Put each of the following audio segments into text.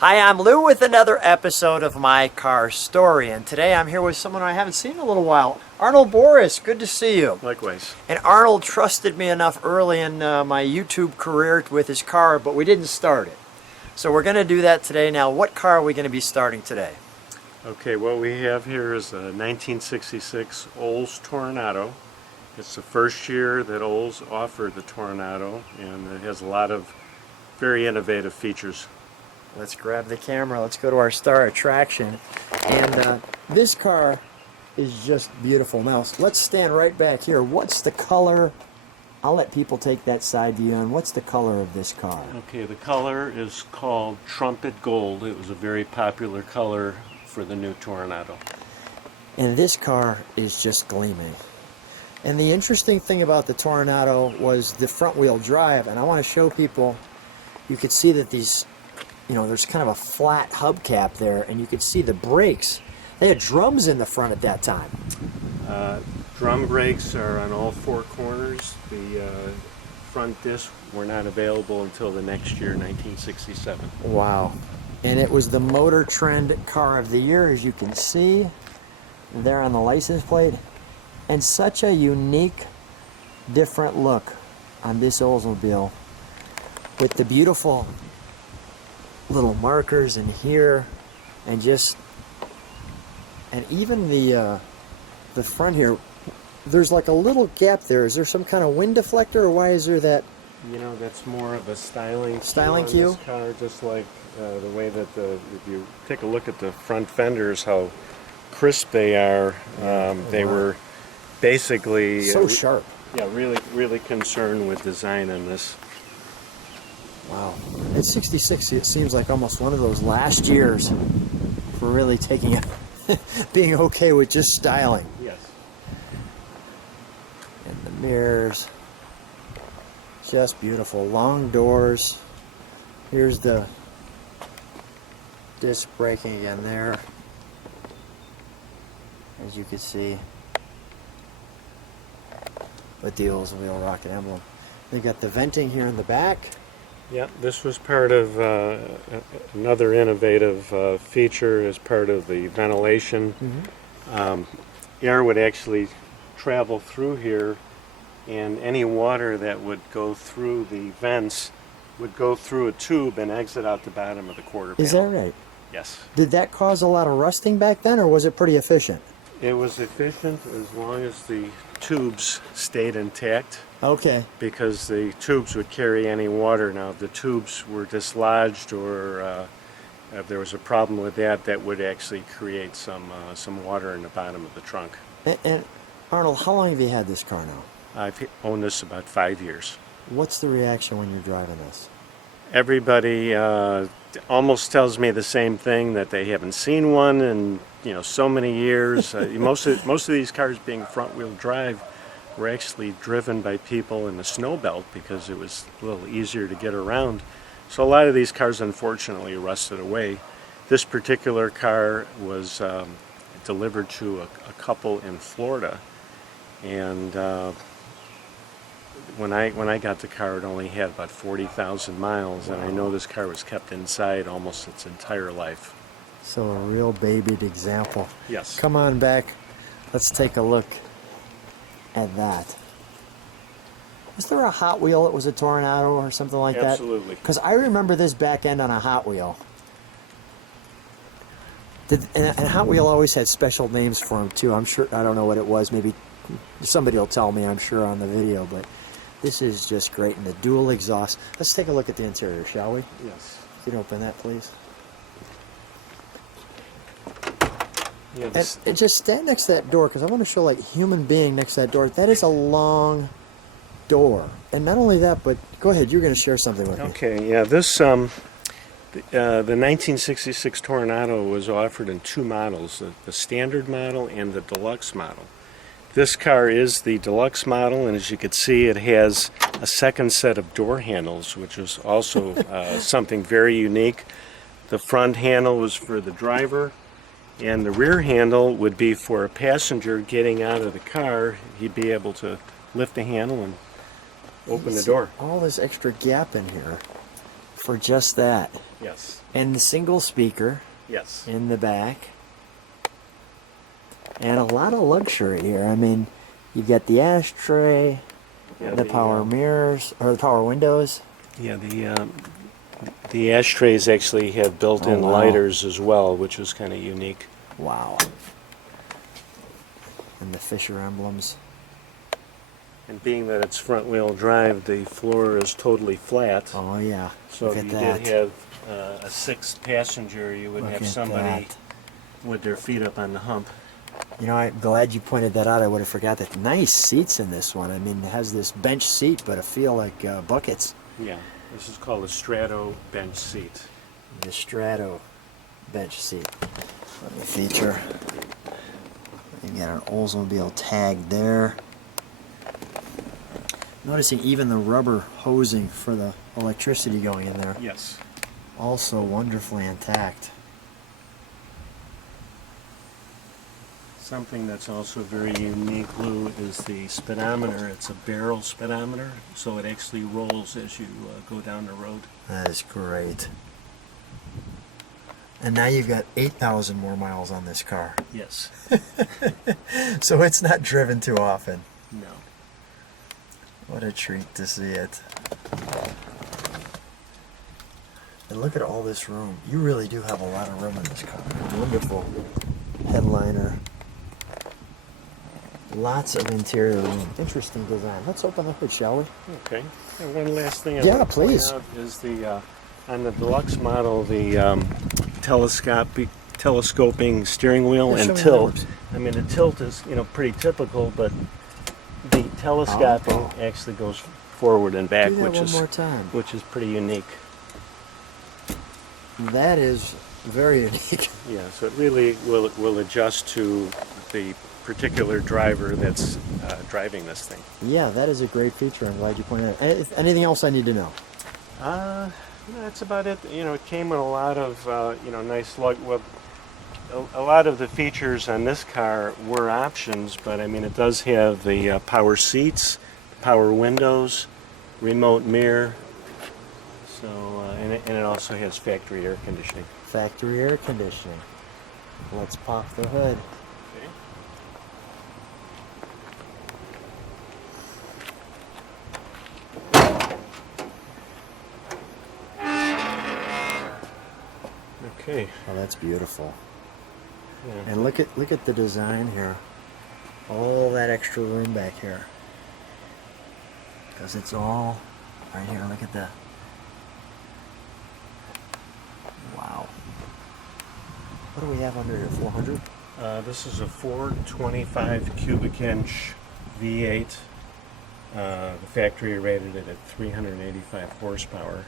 Hi, I'm Lou with another episode of My Car Story, and today I'm here with someone I haven't seen in a little while. Arnold Boris, good to see you. Likewise. And Arnold trusted me enough early in my YouTube career with his car, but we didn't start it. So we're going to do that today. Now, what car are we going to be starting today? Okay, what we have here is a 1966 Olds Toronado. It's the first year that Olds offered the Toronado, and it has a lot of very innovative features. Let's grab the camera. Let's go to our star attraction. And this car is just beautiful. Now, let's stand right back here. What's the color? I'll let people take that side view. And what's the color of this car? Okay, the color is called Trumpet Gold. It was a very popular color for the new Toronado. And this car is just gleaming. And the interesting thing about the Toronado was the front wheel drive. And I want to show people, you could see that these, there's kind of a flat hubcap there, and you could see the brakes. They had drums in the front at that time. Drum brakes are on all four corners. The front discs were not available until the next year, 1967. Wow. And it was the Motor Trend Car of the Year, as you can see there on the license plate. And such a unique, different look on this Oldsmobile with the beautiful little markers in here, and even the front here, there's like a little gap there. Is there some kind of wind deflector, or why is there that? That's more of a styling cue. This car, just like the way that if you take a look at the front fenders, how crisp they are. They were basically so sharp. Yeah, really concerned with design in this. Wow. At 66, it seems like almost one of those last years for really taking it, being okay with just styling. Yes. And the mirrors, just beautiful. Long doors. Here's the disc braking again there, as you can see, with the Oldsmobile rocket emblem. They got the venting here in the back. Yeah, this was part of another innovative feature as part of the ventilation. Mm-hmm. Air would actually travel through here, and any water that would go through the vents would go through a tube and exit out the bottom of the quarter panel. Is that right? Yes. Did that cause a lot of rusting back then, or was it pretty efficient? It was efficient as long as the tubes stayed intact. Okay. Because the tubes would carry any water. Now, if the tubes were dislodged, or if there was a problem with that, that would actually create some water in the bottom of the trunk. And Arnold, how long have you had this car now? I've owned this about 5 years. What's the reaction when you're driving this? Everybody almost tells me the same thing, that they haven't seen one in so many years. Most of these cars being front-wheel drive were actually driven by people in the snow belt because it was a little easier to get around. So a lot of these cars unfortunately rusted away. This particular car was delivered to a couple in Florida, and when I got the car, it only had about 40,000 miles, and I know this car was kept inside almost its entire life. So a real babied example. Yes. Come on back. Let's take a look at that. Was there a Hot Wheel that was a Toronado or something like that? Absolutely. Because I remember this back end on a Hot Wheel. And Hot Wheel always had special names for them too. I'm sure, I don't know what it was. Maybe somebody will tell me, I'm sure, on the video. But this is just great. And the dual exhaust. Let's take a look at the interior, shall we? Yes. You can open that, please. Yeah, And just stand next to that door, because I want to show like human being next to that door. That is a long door. And not only that, but go ahead, you're going to share something with me. Okay, yeah, this the 1966 Toronado was offered in two models, the standard model and the deluxe model. This car is the deluxe model, and as you can see, it has a second set of door handles, which is also something very unique. The front handle was for the driver, and the rear handle would be for a passenger getting out of the car. He'd be able to lift the handle and open the door. All this extra gap in here for just that. Yes. And the single speaker Yes. in the back. And a lot of luxury here. I mean, you've got the ashtray, Yeah, the power mirrors, or the power windows. Yeah, the ashtrays actually have built-in Oh, wow. lighters as well, which was kind of unique. Wow. And the Fisher emblems. And being that it's front-wheel drive, the floor is totally flat. Oh, yeah. So Look if at you that. did have a sixth passenger, you would Look have at somebody that. with their feet up on the hump. You know, I'm glad you pointed that out. I would have forgot that. Nice seats in this one. I mean, it has this bench seat, but I feel like buckets. Yeah, this is called a Strato bench seat. The Strato bench seat. Let me feature. You got an Oldsmobile tag there. Noticing even the rubber hosing for the electricity going in there. Yes. Also wonderfully intact. Something that's also very unique, Lou, is the speedometer. It's a barrel speedometer, so it actually rolls as you go down the road. That is great. And now you've got 8,000 more miles on this car. Yes. So it's not driven too often. No. What a treat to see it. And look at all this room. You really do have a lot of room in this car. Wonderful headliner. Lots of interior room. Interesting design. Let's open the hood, shall we? Okay. And one last thing I Yeah, want to please. point out is the on the deluxe model, the telescoping steering wheel Yeah, show and me the tilt. numbers. I mean, the tilt is pretty typical, but the telescoping actually goes forward and back, Do that which one is more time. which is pretty unique. That is very unique. Yeah, so it really will adjust to the particular driver that's driving this thing. Yeah, that is a great feature. I'm glad you pointed it out. Anything else I need to know? That's about it. It came with a lot of nice lug. Well, a lot of the features on this car were options, but I mean it does have the power seats, power windows, remote mirror. So and it also has factory air conditioning. Factory air conditioning. Let's pop the hood. Okay. Oh, that's beautiful. Yeah. And look at the design here. All that extra room back here. Because it's all right here. Look at that. Wow. What do we have under here? 400? This is a 425 cubic inch V8. The factory rated it at 385 horsepower.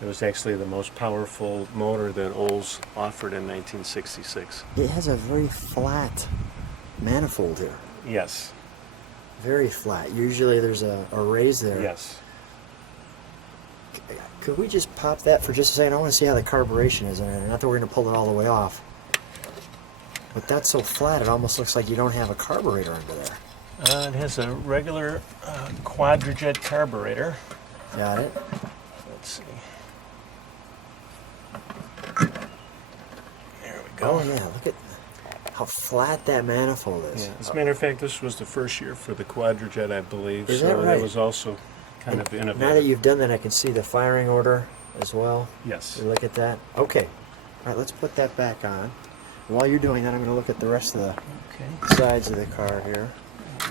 It was actually the most powerful motor that Olds offered in 1966. It has a very flat manifold here. Yes. Very flat. Usually there's a raise there. Yes. Could we just pop that for just a second? I want to see how the carburation is in it. Not that we're going to pull it all the way off. But that's so flat, it almost looks like you don't have a carburetor under there. It has a regular quadrajet carburetor. Got it. Let's see. There we go. Oh yeah, look at how flat that manifold is. Yeah. As a matter of fact, this was the first year for the quadrajet, I believe. Is so that right? that was also kind of innovative. Now that you've done that, I can see the firing order as well. Yes. You look at that. Okay. All right, let's put that back on. While you're doing that, I'm going to look at the rest of the Okay. sides of the car here.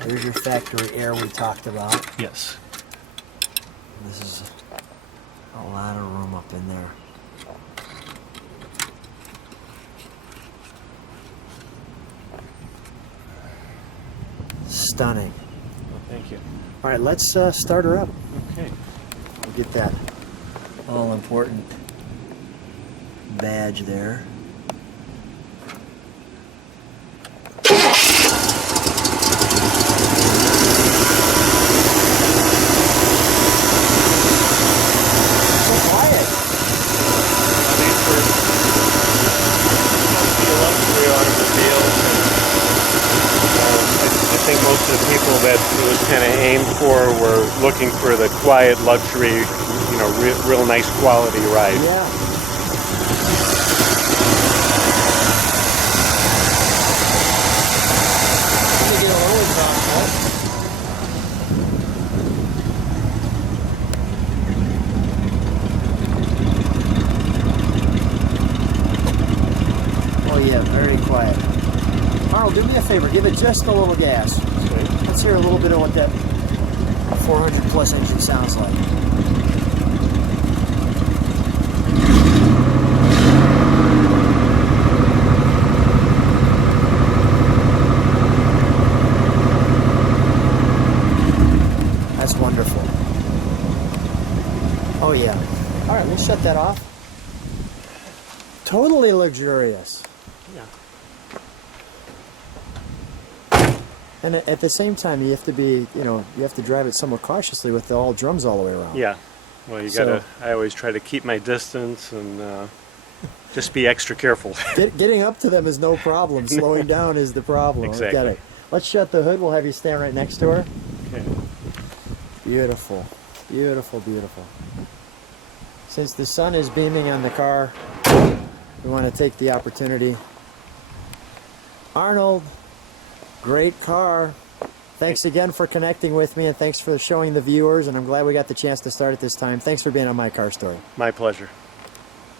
There's your factory air we talked about. Yes. This is a lot of room up in there. Stunning. Well, thank you. All right, let's start her up. Okay. We'll get that all-important badge there. So quiet. These were the luxury automobiles. I think most of the people that it was kind of aimed for were looking for the quiet luxury, real nice quality ride. Yeah. Let me get a little exhaust note. Oh yeah, very quiet. Arnold, do me a favor, give it just a little gas. Okay. Let's hear a little bit of what that 400 plus engine sounds like. That's wonderful. Oh yeah. All right, let's shut that off. Totally luxurious. Yeah. And at the same time, you have to be, you have to drive it somewhat cautiously with all drums all the way around. Yeah. Well, So- I always try to keep my distance and just be extra careful. Getting up to them is no problem. Slowing down is the problem. Exactly. Get it. Let's shut the hood. We'll have you stand right next to her. Okay. Beautiful. Beautiful, beautiful. Since the sun is beaming on the car, we want to take the opportunity. Arnold, great car. Thanks again for connecting with me, and thanks for showing the viewers, and I'm glad we got the chance to start at this time. Thanks for being on My Car Story. My pleasure.